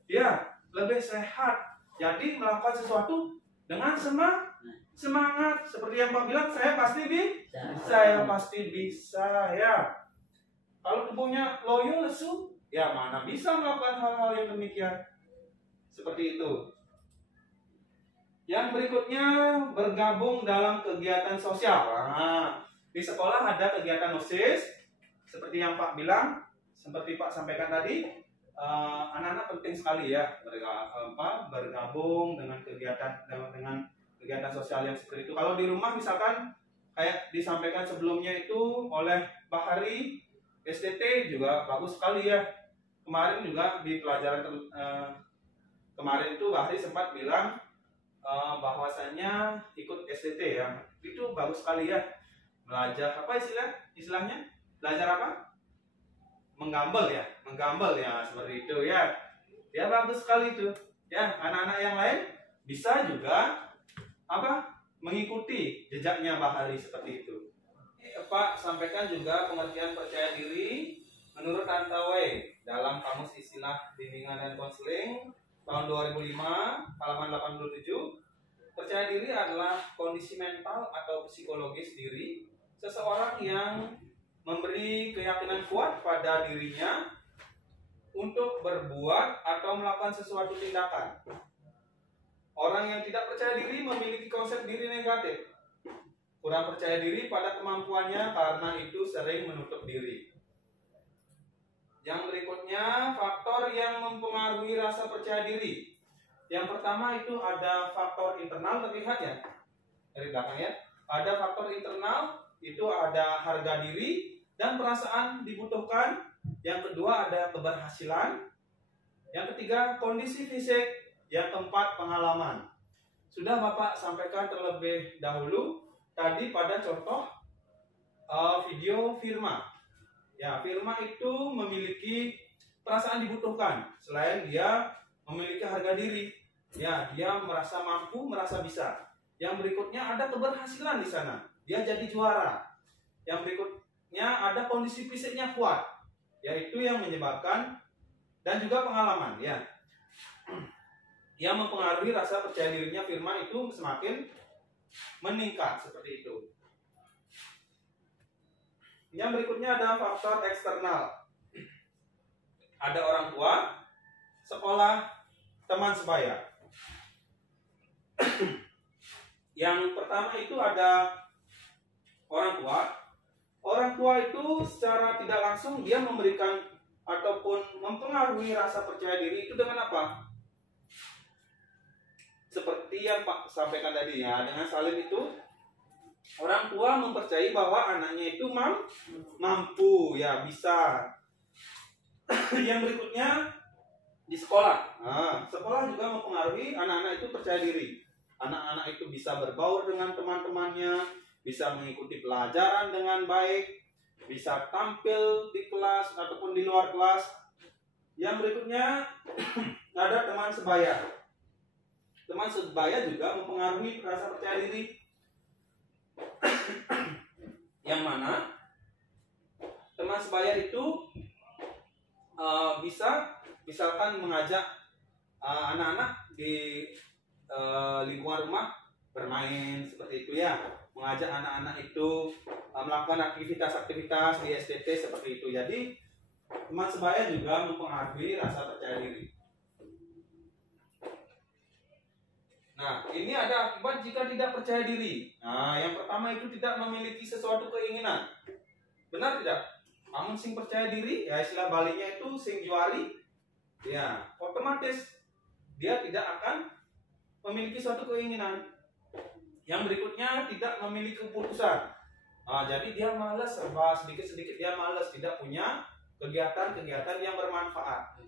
Ya, lebih sehat. Jadi melakukan sesuatu dengan semangat. Seperti yang Pak bilang, saya pasti bisa ya. Kalau tubuhnya loyo lesu, ya mana bisa melakukan hal-hal yang demikian. Seperti itu. Yang berikutnya, bergabung dalam kegiatan sosial. Nah, di sekolah ada kegiatan OSIS, seperti yang Pak bilang, seperti Pak sampaikan tadi, anak-anak penting sekali ya bergabung dengan kegiatan sosial yang seperti itu. Kalau di rumah misalkan kayak disampaikan sebelumnya itu oleh Bahari STT juga bagus sekali ya. Kemarin juga di pelajaran kemarin itu Bahari sempat bilang bahwasanya ikut STT ya, itu bagus sekali ya. Belajar apa istilahnya? Belajar apa? Menggambel ya seperti itu ya. Ya bagus sekali itu. Ya, anak-anak yang lain bisa juga mengikuti jejaknya Bahari seperti itu. Pak sampaikan juga pengertian percaya diri menurut Antawai dalam Kamus Istilah Bimbingan dan Konseling tahun 2005 halaman 87. Percaya diri adalah kondisi mental atau psikologis diri seseorang yang memberi keyakinan kuat pada dirinya untuk berbuat atau melakukan sesuatu tindakan. Orang yang tidak percaya diri memiliki konsep diri negatif, kurang percaya diri pada kemampuannya karena itu sering menutup diri. Yang berikutnya, faktor yang mempengaruhi rasa percaya diri. Yang pertama itu ada faktor internal, terlihat ya dari belakang ya. Ada faktor internal, itu ada harga diri dan perasaan dibutuhkan. Yang kedua ada keberhasilan. Yang ketiga kondisi fisik. Yang keempat pengalaman. Sudah Bapak sampaikan terlebih dahulu tadi pada contoh video Firma. Ya, Firma itu memiliki perasaan dibutuhkan. Selain dia memiliki harga diri, ya dia merasa mampu, merasa bisa. Yang berikutnya ada keberhasilan di sana. Dia jadi juara. Yang berikutnya ada kondisi fisiknya kuat, yaitu yang menyebabkan dan juga pengalaman ya. Yang mempengaruhi rasa percaya dirinya Firma itu semakin meningkat seperti itu. Yang berikutnya ada faktor eksternal. Ada orang tua, sekolah, teman sebaya. Yang pertama itu ada orang tua. Orang tua itu secara tidak langsung dia memberikan ataupun mempengaruhi rasa percaya diri itu dengan apa? Seperti yang Pak sampaikan tadi ya, dengan salin itu orang tua mempercayai bahwa anaknya itu mampu ya, bisa. Yang berikutnya di sekolah. Sekolah juga mempengaruhi anak-anak itu percaya diri. Anak-anak itu bisa berbaur dengan teman-temannya, bisa mengikuti pelajaran dengan baik, bisa tampil di kelas ataupun di luar kelas. Yang berikutnya ada teman sebaya. Teman sebaya juga mempengaruhi rasa percaya diri. Yang mana teman sebaya itu bisa misalkan mengajak anak-anak di lingkungan rumah bermain seperti itu ya, mengajak anak-anak itu melakukan aktivitas-aktivitas di STT seperti itu. Jadi teman sebaya juga mempengaruhi rasa percaya diri. Nah, ini ada akibat jika tidak percaya diri. Nah, yang pertama itu tidak memiliki sesuatu keinginan. Benar tidak? Namun sing percaya diri, ya istilah Balinya itu sing juari, ya otomatis dia tidak akan memiliki suatu keinginan. Yang berikutnya tidak memiliki keputusan. Jadi dia malas, serba sedikit-sedikit dia malas, tidak punya kegiatan-kegiatan yang bermanfaat.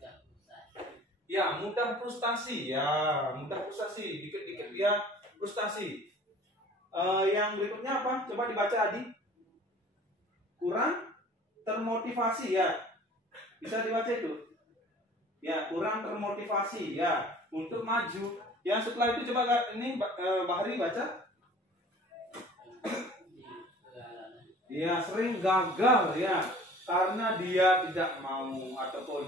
Ya, mudah frustasi. Dikit-dikit dia frustasi. Yang berikutnya apa? Coba dibaca Adi. Kurang termotivasi ya. Bisa dibaca itu. Ya, kurang termotivasi ya untuk maju. Yang setelah itu coba ini Bahari baca. Ya, sering gagal ya karena dia tidak mau ataupun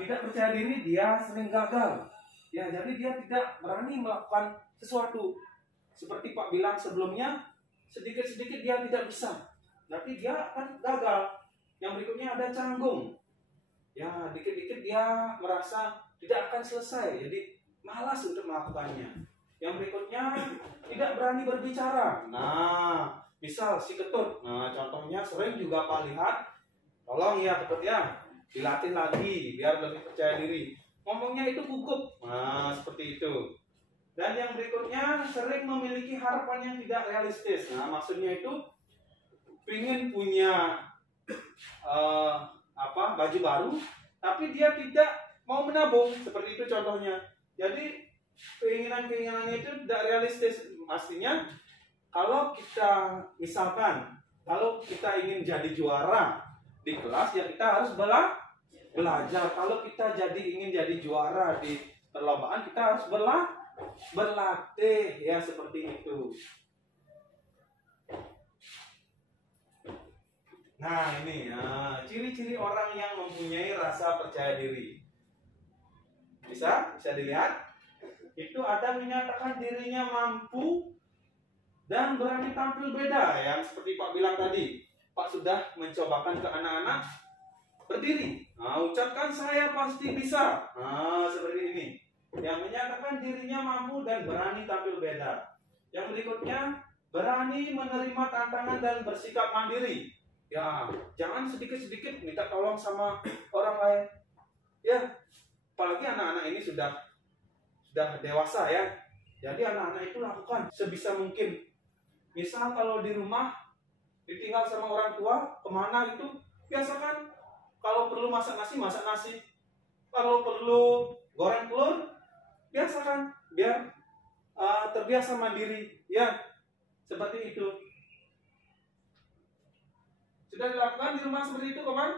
tidak percaya diri, dia sering gagal. Ya, jadi dia tidak berani melakukan sesuatu. Seperti Pak bilang sebelumnya, sedikit-sedikit dia tidak bisa. Berarti dia akan gagal. Yang berikutnya ada canggung. Ya, dikit-dikit dia merasa tidak akan selesai. Jadi malas untuk melakukannya. Yang berikutnya tidak berani berbicara. Nah, misal si Ketut. Nah, contohnya sering juga Pak lihat. Tolong ya Ketut ya. dilatih lagi biar lebih percaya diri. Ngomongnya itu gugup, nah seperti itu. Dan yang berikutnya sering memiliki harapan yang tidak realistis. Nah maksudnya itu ingin punya baju baru, tapi dia tidak mau menabung, seperti itu contohnya. Jadi keinginannya itu tidak realistis. Pastinya kalau kita misalkan kalau kita ingin jadi juara di kelas, ya kita harus belajar. Kalau kita ingin jadi juara di perlombaan, kita harus berlatih, ya seperti itu. Nah ini ciri-ciri orang yang mempunyai rasa percaya diri. Bisa dilihat. Itu ada menyatakan dirinya mampu dan berani tampil beda, yang seperti Pak bilang tadi. Pak sudah mencobakan ke anak-anak berdiri. Nah, ucapkan saya pasti bisa. Nah, seperti ini. Yang menyatakan dirinya mampu dan berani tampil beda. Yang berikutnya, berani menerima tantangan dan bersikap mandiri. Ya, jangan sedikit-sedikit minta tolong sama orang lain. Ya, apalagi anak-anak ini sudah dewasa ya. Jadi anak-anak itu lakukan sebisa mungkin. Misal kalau di rumah ditinggal sama orang tua, kemana itu, biasakan kalau perlu masak nasi. Kalau perlu goreng telur, biasakan biar terbiasa mandiri. Ya, seperti itu. Sudah dilakukan di rumah seperti itu, kawan?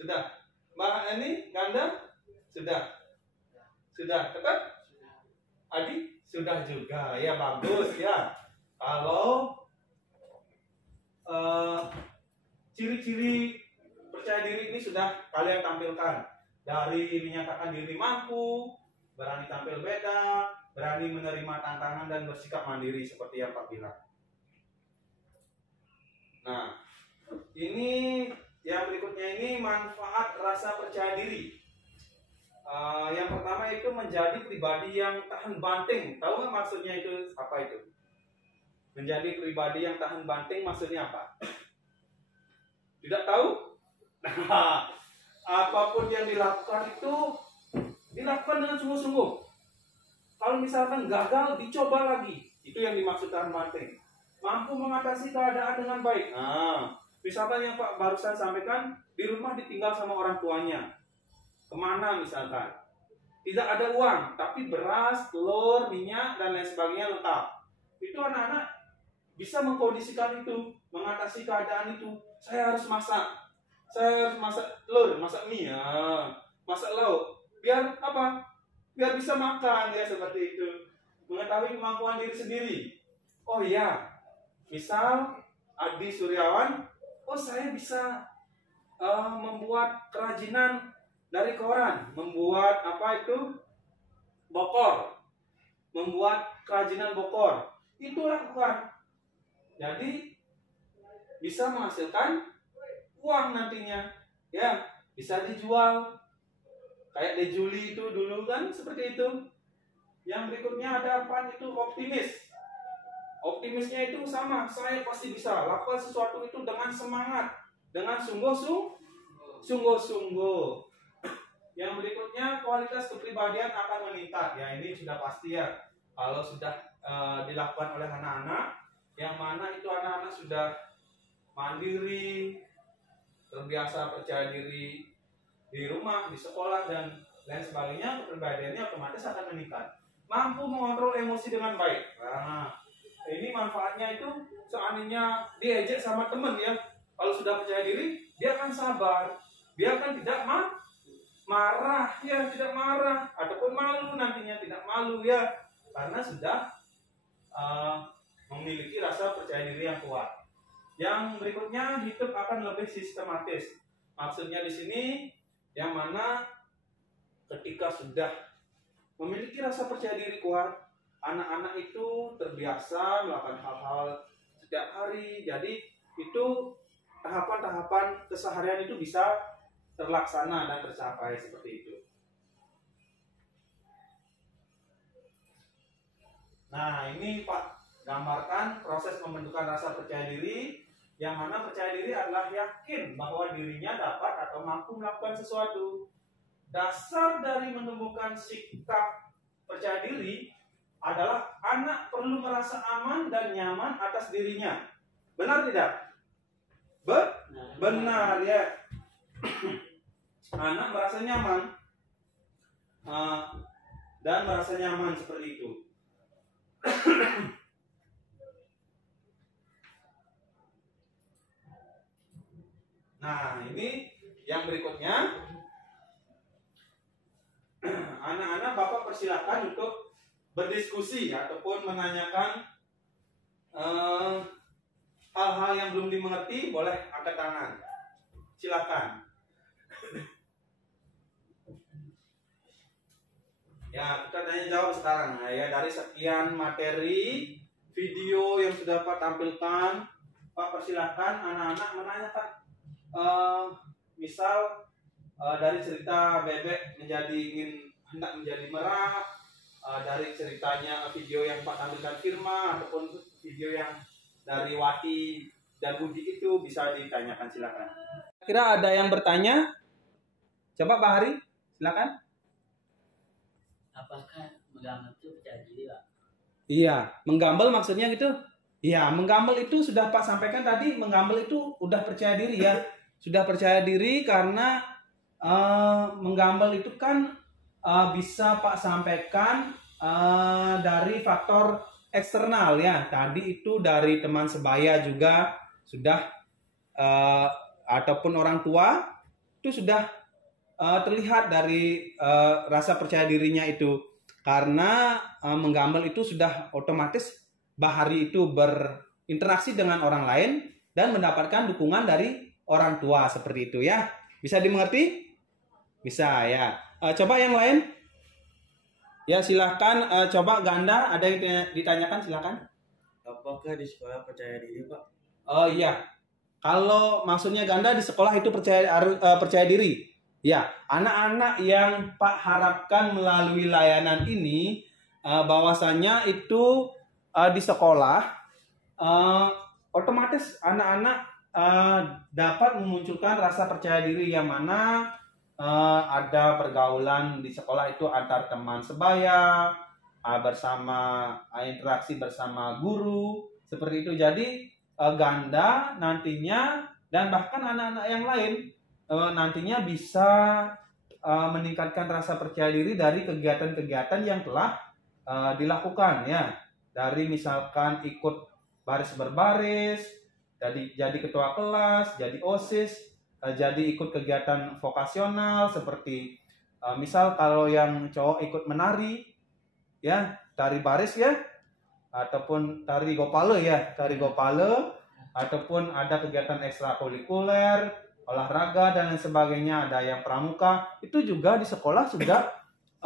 Sudah. Mbak ini, Ganda? Sudah. Tepat? Adi? Sudah juga. Ya, bagus ya. Kalau ciri-ciri percaya diri ini sudah kalian tampilkan. Dari menyatakan diri mampu, berani tampil beda, berani menerima tantangan dan bersikap mandiri seperti yang Pak bilang. Nah, ini yang berikutnya ini manfaat rasa percaya diri. Yang pertama itu menjadi pribadi yang tahan banting. Tahu nggak maksudnya itu apa itu? Menjadi pribadi yang tahan banting maksudnya apa? Tidak tahu? Nah, apapun yang dilakukan itu dilakukan dengan sungguh-sungguh. Kalau misalkan gagal, dicoba lagi. Itu yang dimaksud tahan banting. Mampu mengatasi keadaan dengan baik. Nah, misalkan yang Pak barusan sampaikan, di rumah ditinggal sama orang tuanya. Kemana misalkan? Tidak ada uang, tapi beras, telur, minyak, dan lain sebagainya lengkap. Itu anak-anak bisa mengkondisikan itu, mengatasi keadaan itu. Saya harus masak telur, masak mie, masak lauk. Biar apa? Biar bisa makan, ya seperti itu. Mengetahui kemampuan diri sendiri. Oh iya, misal Adi Suryawan, saya bisa membuat kerajinan dari koran, membuat bokor, membuat kerajinan bokor. Itu lakukan. Jadi bisa menghasilkan uang nantinya, ya bisa dijual. Kayak Dejuli itu dulu kan seperti itu. Yang berikutnya ada apa itu optimis. Optimisnya itu sama, saya pasti bisa lakukan sesuatu itu dengan semangat, dengan sungguh-sungguh. Yang berikutnya kualitas kepribadian akan meningkat. Ya ini sudah pasti ya. Kalau sudah dilakukan oleh anak-anak, yang mana itu anak-anak sudah mandiri, terbiasa percaya diri di rumah, di sekolah dan lain sebagainya, kepribadiannya otomatis akan meningkat. Mampu mengontrol emosi dengan baik. Nah, ini manfaatnya itu seandainya diejek sama teman ya, kalau sudah percaya diri, dia akan sabar, dia akan tidak marah ya, tidak marah ataupun malu nantinya, tidak malu ya, karena sudah memiliki rasa percaya diri yang kuat. Yang berikutnya, hidup akan lebih sistematis. Maksudnya di sini yang mana ketika sudah memiliki rasa percaya diri kuat, anak-anak itu terbiasa melakukan hal-hal setiap hari. Jadi itu tahapan-tahapan keseharian itu bisa terlaksana dan tercapai seperti itu. Nah, ini Pak gambarkan proses pembentukan rasa percaya diri Yang mana percaya diri adalah yakin bahwa dirinya dapat atau mampu melakukan sesuatu. Dasar dari menumbuhkan sikap percaya diri adalah anak perlu merasa aman dan nyaman atas dirinya. Benar tidak? Benar ya. Anak merasa nyaman dan merasa nyaman seperti itu. Nah, ini yang berikutnya. Anak-anak, Bapak persilakan untuk berdiskusi ataupun menanyakan hal-hal yang belum dimengerti, boleh angkat tangan. Silakan. Ya, kita tanya jawab sekarang. Nah, ya, dari sekian materi video yang sudah Pak tampilkan, Pak persilakan anak-anak menanyakan. Misal dari cerita bebek hendak menjadi merak, dari ceritanya video yang Pak tampilkan Firma, ataupun video yang dari Wati dan Budi itu bisa ditanyakan, silakan. Kira ada yang bertanya? Coba Pak Hari, silakan. Apakah menggambar itu percaya diri, Pak? Iya, menggambar maksudnya gitu. Iya, menggambar itu sudah Pak sampaikan tadi, menggambar itu udah percaya diri ya. Sudah percaya diri karena menggambar itu kan bisa Pak sampaikan dari faktor eksternal ya. Tadi itu dari teman sebaya juga sudah ataupun orang tua itu sudah terlihat dari rasa percaya dirinya itu. Karena menggambar itu sudah otomatis Bahari itu berinteraksi dengan orang lain dan mendapatkan dukungan dari orang tua seperti itu ya. Bisa dimengerti? Bisa ya. Coba yang lain. Ya silahkan. Coba Ganda, ada yang ditanyakan, silakan. Apakah di sekolah percaya diri, Pak? Oh iya. Kalau maksudnya Ganda di sekolah itu percaya diri. Ya, anak-anak yang Pak harapkan melalui layanan ini bahwasanya itu di sekolah otomatis anak-anak dapat memunculkan rasa percaya diri yang mana ada pergaulan di sekolah itu antar teman sebaya, bersama interaksi bersama guru seperti itu. Jadi Ganda nantinya dan bahkan anak-anak yang lain nantinya bisa meningkatkan rasa percaya diri dari kegiatan-kegiatan yang telah dilakukan ya. Dari misalkan ikut baris berbaris, jadi ketua kelas, jadi OSIS, jadi ikut kegiatan vokasional seperti misal kalau yang cowok ikut menari ya, tari baris ya, ataupun tari gopale ya, ataupun ada kegiatan ekstrakurikuler, olahraga dan lain sebagainya, ada yang pramuka, itu juga di sekolah sudah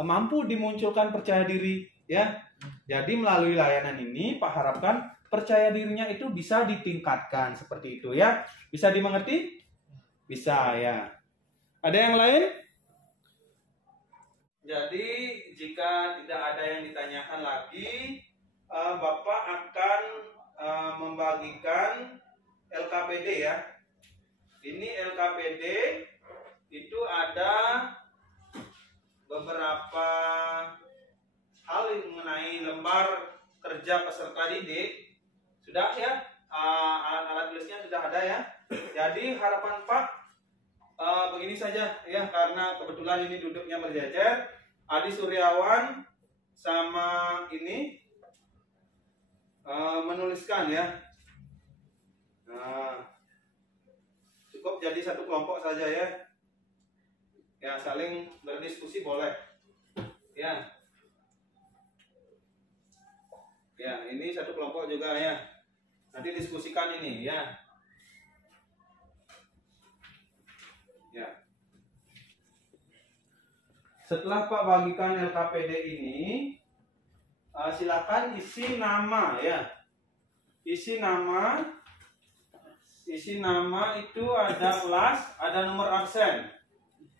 mampu dimunculkan percaya diri ya. Jadi melalui layanan ini Pak harapkan percaya dirinya itu bisa ditingkatkan seperti itu ya. Bisa dimengerti? Bisa ya. Ada yang lain? Jadi jika tidak ada yang ditanyakan lagi, Bapak akan membagikan LKPD ya. Ini LKPD itu ada beberapa hal mengenai lembar kerja peserta didik. Sudah ya, alat tulisnya sudah ada ya. Jadi harapan Pak begini saja ya, karena kebetulan ini duduknya berjejer. Adi Suryawan sama ini menuliskan ya. Nah, cukup jadi satu kelompok saja ya. Ya, saling berdiskusi boleh. Ya. Ya, ini satu kelompok juga ya. Nanti diskusikan ini ya. Ya. Setelah Pak bagikan LKPD ini, silakan isi nama ya. Isi nama itu ada kelas, ada nomor absen.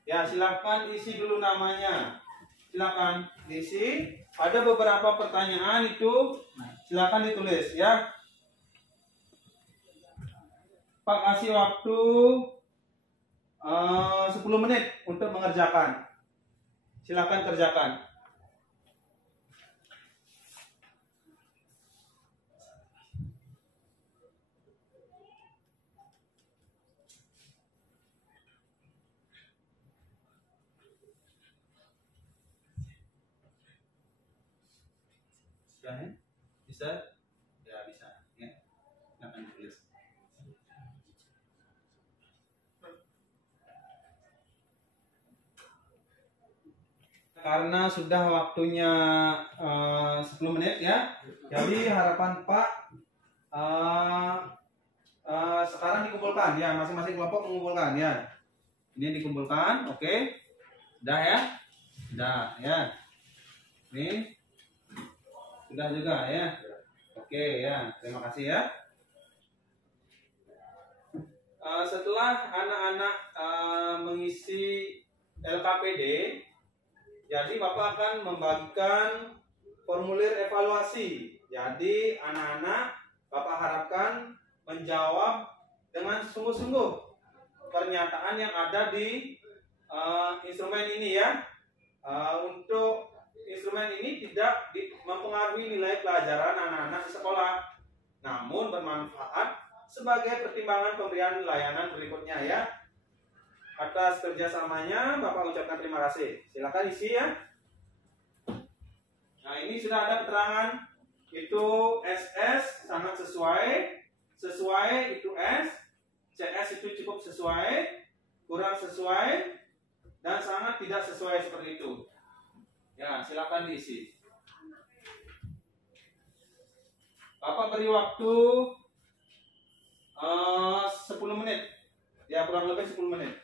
Ya, silakan isi dulu namanya. Silakan diisi. Ada beberapa pertanyaan itu silakan ditulis ya. Pak kasih waktu 10 menit untuk mengerjakan. Silakan kerjakan. Sudah ya? Bisa? Ya bisa. Ya. Akan tulis. Karena sudah waktunya 10 menit ya, jadi harapan Pak sekarang dikumpulkan ya, masing-masing kelompok mengumpulkan ya. Ini dikumpulkan, oke? Sudah ya, sudah ya. Ini sudah juga ya, oke ya. Terima kasih ya. Setelah anak-anak mengisi LKPD, jadi Bapak akan membagikan formulir evaluasi. Jadi anak-anak Bapak harapkan menjawab dengan sungguh-sungguh pernyataan yang ada di instrumen ini ya. Untuk instrumen ini tidak mempengaruhi nilai pelajaran anak-anak di sekolah, namun bermanfaat sebagai pertimbangan pemberian layanan berikutnya ya. Atas kerjasamanya Bapak ucapkan terima kasih. Silakan isi ya. Nah ini sudah ada keterangan. Itu SS sangat sesuai itu S, CS itu cukup sesuai, kurang sesuai, dan sangat tidak sesuai seperti itu. Ya silakan diisi. Bapak beri waktu 10 menit. Ya kurang lebih 10 menit.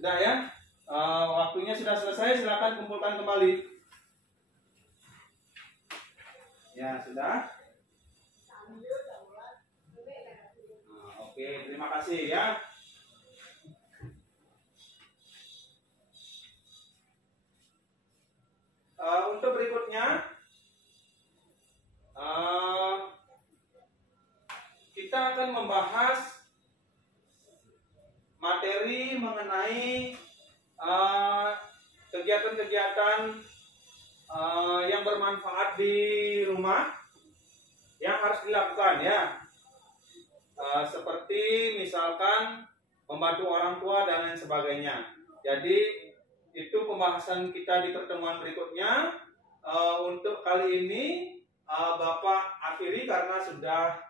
Sudah ya, waktunya sudah selesai, silakan kumpulkan kembali. Ya sudah. Oke, terima kasih ya. Untuk berikutnya, kita akan membahas materi mengenai kegiatan-kegiatan yang bermanfaat di rumah yang harus dilakukan ya, seperti misalkan membantu orang tua dan lain sebagainya. Jadi itu pembahasan kita di pertemuan berikutnya. Untuk kali ini Bapak akhiri karena sudah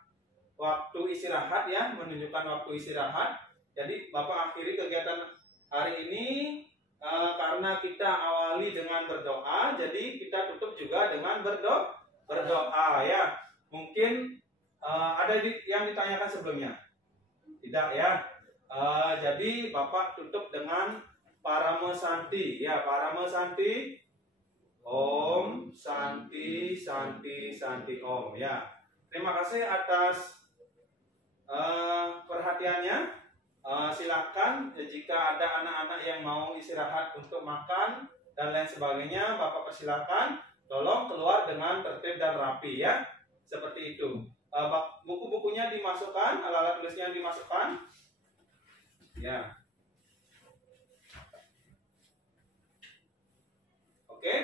waktu istirahat ya, menunjukkan waktu istirahat. Jadi Bapak akhiri kegiatan hari ini karena kita awali dengan berdoa, jadi kita tutup juga dengan berdoa ya. Mungkin ada yang ditanyakan sebelumnya? Tidak ya. Jadi Bapak tutup dengan Parama Santi ya, Parama Santi. Om Santi Santi Santi Om ya. Terima kasih atas perhatiannya. Silakan jika ada anak-anak yang mau istirahat untuk makan dan lain sebagainya, Bapak persilakan. Tolong keluar dengan tertib dan rapi ya, seperti itu. Buku-bukunya dimasukkan, alat-alat tulisnya dimasukkan. Ya. Oke,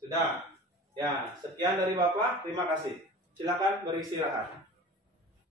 sudah. Ya, sekian dari Bapak. Terima kasih. Silakan beristirahat.